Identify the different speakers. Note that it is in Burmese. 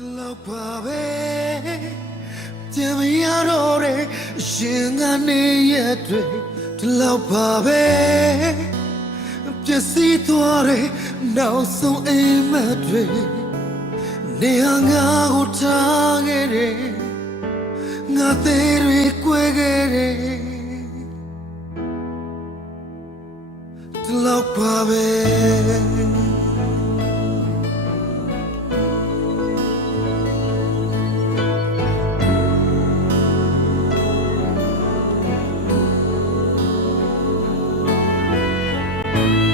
Speaker 1: ဒီလောက်ပါပဲပြန်မရတော့တဲ့ရှင်ကနေရတဲ့ဒီလောက်ပါပဲပျက်စီးသွားတဲ့နောက်ဆုံးအိမ်မက်တွေနေဟာငါကိုထားခဲ့တယ်ငါသေးတွေ꿰ခဲ့တယ်ဒီလောက်ပါပဲ thank you